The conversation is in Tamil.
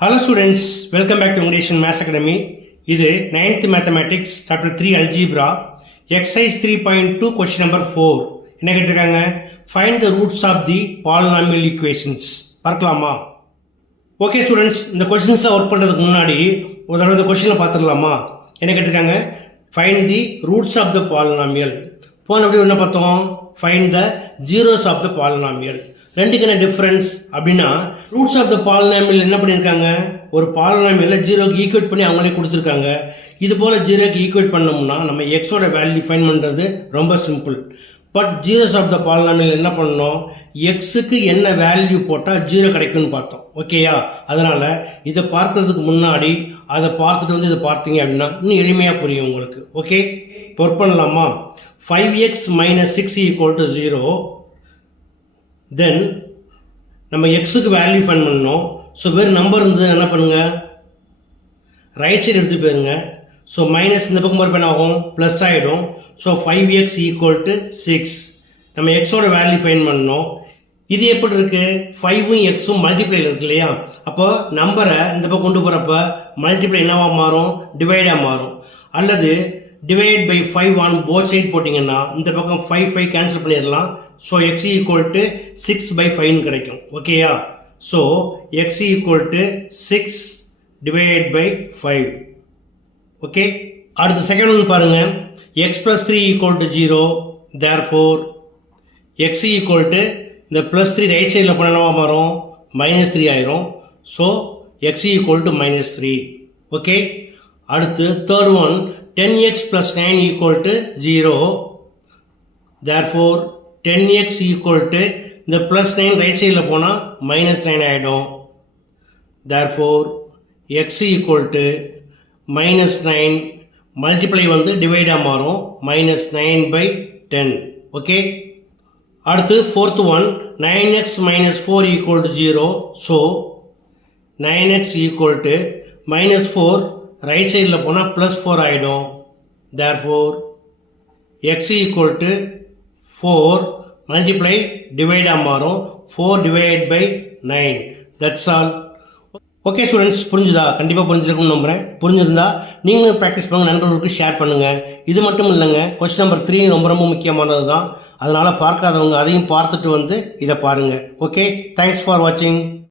Hello students, welcome back to English and Maths Academy. இது 9th Mathematics Chapter 3 Algebra Exercise 3.2 Question number 4. என்ன கேட்டிருக்காங்க? Find the roots of the polynomial equations. பார்க்கலாமா? ஓகே ஸ்டூடெண்ட்ஸ், இந்த கொஸ்டின்ஸில் ஒர்க் பண்ணுறதுக்கு முன்னாடி ஒரு தடவை இந்த கொஸ்டினில் பார்த்துடலாமா? என்ன கேட்டிருக்காங்க? Find the roots of the polynomial. போன எப்படி என்ன பார்த்தோம்? Find the zeros of the polynomial. ரெண்டுக்கு என்ன டிஃப்ரென்ஸ் அப்படின்னா, ரூட்ஸ் ஆஃப் த பாலினாமியல் என்ன பண்ணியிருக்காங்க, ஒரு பாலினாமியலில் ஜீரோக்கு ஈக்குவேட் பண்ணி அவங்களே கொடுத்துருக்காங்க. இது போல் ஜீரோக்கு ஈக்குவேட் பண்ணோம்னா நம்ம எக்ஸோட வேல்யூ ஃபைன் பண்ணுறது ரொம்ப simple. But zeros of the polynomial என்ன பண்ணோம், எக்ஸுக்கு என்ன வேல்யூ போட்டால் ஜீரோ கிடைக்கும்னு பார்த்தோம். ஓகேயா? அதனால் இதை பார்க்கறதுக்கு முன்னாடி அதை பார்த்துட்டு வந்து இதை பார்த்தீங்க அப்படின்னா இன்னும் எளிமையாக புரியும் உங்களுக்கு. ஓகே, இப்போ ஒர்க் பண்ணலாமா? 5x - 6 = 0. தென் நம்ம எக்ஸுக்கு வேல்யூ ஃபைண்ட் பண்ணோம். ஸோ வேறு நம்பர் இருந்தது என்ன பண்ணுங்கள், ரைட் சைடு எடுத்து போயிருங்க. ஸோ மைனஸ் இந்த பக்கம் போகிறப்ப என்ன ஆகும், ப்ளஸ் ஆகிடும். So 5x = 6. நம்ம எக்ஸோட வேல்யூ ஃபைண்ட் பண்ணோம். இது எப்படி இருக்குது, 5ம் எக்ஸும் மல்டிப்ளைல இருக்கு இல்லையா? அப்போ நம்பரை இந்த பக்கம் கொண்டு போகிறப்ப மல்டிப்ளை என்னவாக மாறும், டிவைடாக மாறும். அல்லது divide by 5 on both side போட்டிங்கன்னா இந்த பக்கம் 5 கேன்சல் பண்ணிடலாம். ஸோ x = 6/5 கிடைக்கும். ஓகேயா? So x = 6 divide by 5. Okay, அடுத்த செகண்ட் ஒன்று பாருங்கள். x + 3 = 0. தேர்ஃபோர் x = இந்த +3 ரைட் சைடில் போனால் என்னவா மாறும், -3 ஆயிரும். So x = -3. ஓகே, அடுத்து third one, 10x + 9 = 0. Therefore 10x = இந்த +9 ரைட் சைடில் போனால் -9 ஆகிடும். தேர்ஃபோர் x = -9 மல்டிப்ளை வந்து டிவைடாக மாறும், -9/10. ஓகே, அடுத்து fourth one, 9x - 4 = 0. So 9x = -4 right சைடில் போனால் +4 ஆகிடும். தேர்ஃபோர் x = 4 மல்டிப்ளை டிவைடாக மாறும், 4/9. That's all. ஓகே ஸ்டூடெண்ட்ஸ், புரிஞ்சுதா? கண்டிப்பாக புரிஞ்சிருக்கும்னு நம்புகிறேன். புரிஞ்சிருந்தா நீங்களும் ப்ராக்டிஸ் பண்ணுங்கள், நண்பர்களுக்கு ஷேர் பண்ணுங்கள். இது மட்டும் இல்லைங்க, கொஸ்டின் நம்பர் 3 ரொம்ப ரொம்ப முக்கியமானது தான். அதனால் பார்க்காதவங்க அதையும் பார்த்துட்டு வந்து இதை பாருங்கள். ஓகே, தேங்க்ஸ் ஃபார் வாட்சிங்.